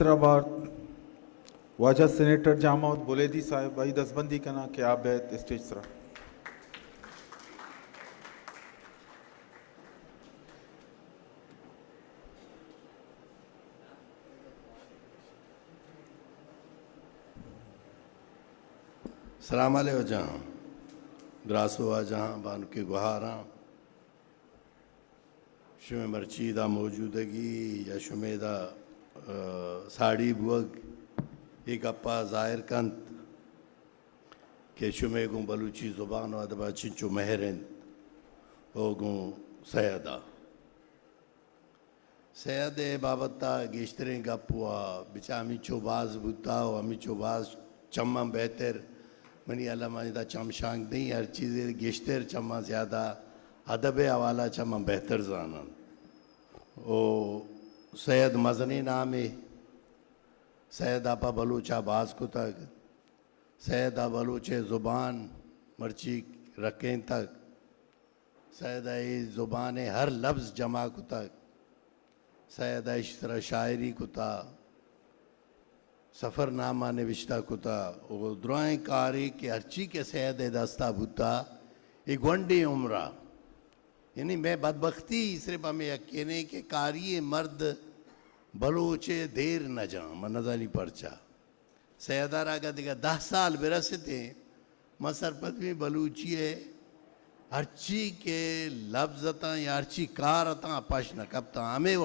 हैदराबाद वाजा सेनेटर जामाउद बुलेदी साहिब भाई दसबंदी कना के आप बैत स्टेज सरा सलाम अलैकुम जहाँ ग्रासो आ जहाँ बान के गुहारा शुमे मर्चीदा मौजूदगी या शुमेदा साड़ी बुअग एक अप्पा ज़ाहिर कंत के शुमे गुं बलूची ज़ुबान व अदबा चिंचो महरन ओ गुं सैयदा सैयदे बाबता गेश्तरें गपुआ बिचा अमीचो बाज बुता और अमीचो बाज चम्मा बेहतर मनी अलामानिदा चमशांग नहीं हर चीज़ गेश्तर चम्मा ज़्यादा अदब हवाला चम्मा बेहतर जानन ओ सैयद मज़नी नामे सैयद आपा बलूचा बाज को तक सैयद आ बलूचे ज़ुबान मर्ची रखें तक सैयद आई ज़ुबान हर लफ्ज़ जमा को तक सैयद इस तरह शायरी को ता सफ़रनामा निविश्ता कुता वो दुआएं कारी के हरची के सैयद दस्ता बुता एक वंडे उम्रा यानी मैं बदबख्ती सिर्फ हमें यकीने के कारी मर्द बलोचे देर न जा मनजानी परचा सैयदारा का दिखा 10 साल बिरसते मसर पदवी बलूची है हरची के लफ्ज़ता या हरची कारता पाश न कबता हमें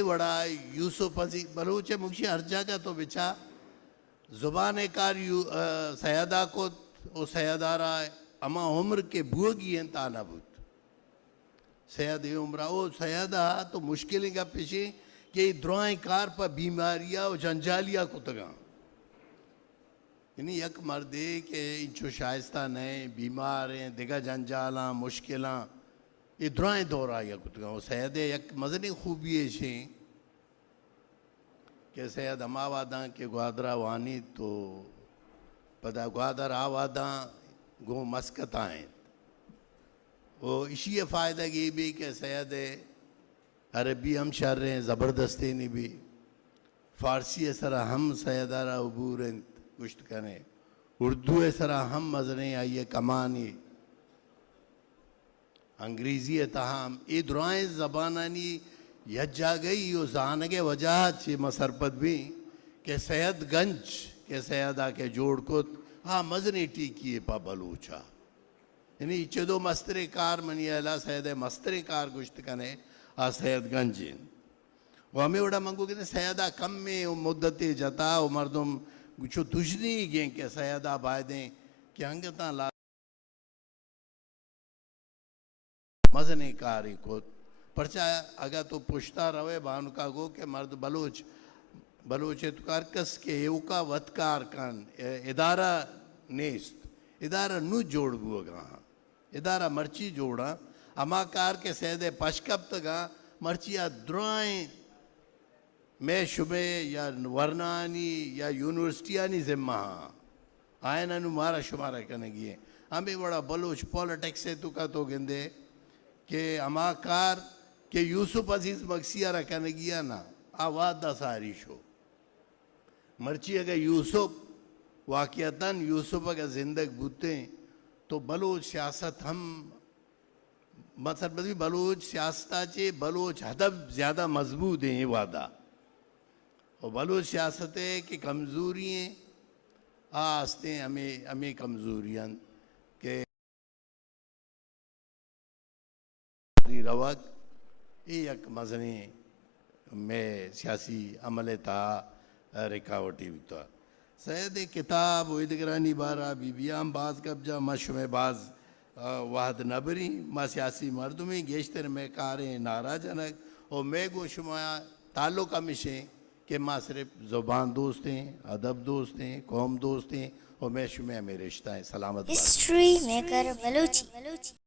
वड़ा यूसुफ अजी बलूचे मुख्य हर जगह तो बिचा ज़ुबान कार सैयदा को ओ सैयदारा अमा उम्र के बुअगी हैं तानाबूत सैयद उम्र ओ सैयदा तो मुश्किल का पेशे कि दुआएं कार पर बीमारियाँ और जंजालिया को तगा यानी यक मर्दे के इंचो शाइस्ता नए बीमार हैं दिगा जंजाला मुश्किलां ये दुआएं दौरा या कुछ का सैयद एक मज़नी खूबी है कि सैयद अमावादा के ग्वादरा वानी तो पता ग्वादर आवादा गो मस्कत आए वो इसी फ़ायदा की भी कि सैयद अरबी हम शर रहे हैं ज़बरदस्ती नहीं भी फ़ारसी सरा हम सैयदारा अबूर कुश्त करें उर्दू सरा हम मज़ने आइए कमानी अंग्रेज़ी तहाम ये दुआएं ज़बानानी यज्जा गई यो जान के वजह से मसरपत भी के सैयदगंज के सैयदा के जोड़ को हाँ मज़नी टीकी पा बलूचा यानी चदो मस्तरे कार मनी अला सैयद मस्तरे कार गुश्त कने आ सैयदगंज वो हमें उड़ा मंगो कि सैयदा कम में मुद्दते जता वो मर्दम गुच्छो तुझनी गें के सैयदा बायदें कि अंगता ला मज़ने कारी को परचा अगर तो पुश्ता रवे बान का गो के मर्द बलोच तुकारकस के एवका वतकार कन इदारा नेस्त इदारा नु जोड़ बुगा इदारा मर्ची जोड़ा अमाकार के सैदे पशकब तगा मर्चिया द्राएं मैं शुबे या वरनानी या यूनिवर्सिटियानी जिम्मा आए ना नु मारा शुमारा करने गिए हमें बड़ा बलोच पॉलिटिक्स से तुका तो गिंदे के अमाकार के यूसुफ अजीज़ मक्सिया रखने गया ना आवादा सारी शो मर्ची अगर यूसुफ वाक़ियतन यूसुफ अगर जिंदग बूते तो बलोच सियासत हम मतलब भी बलोच सियासता चे बलोच हदब ज़्यादा मजबूत हैं ये वादा और बलोच सियासत है कि कमज़ोरी हैं आस्ते हमें कमज़ोरियाँ के रवक एक मज़नी में सियासी अमल था रिकावटी था सैयद किताब उदगरानी बारा बीबियाम बाज कब्जा मशमे बाज वाहद नबरी मा सियासी मर्दमी गेश्तर में कारें नारा जनक और मैं गोशुमा ताल्लुक़ मिशे कि माँ सिर्फ ज़ुबान दोस्त हैं अदब दोस्त हैं कौम दोस्त हैं और मैं शुमे में रिश्ता है सलामत हिस्ट्री मेकर बलूची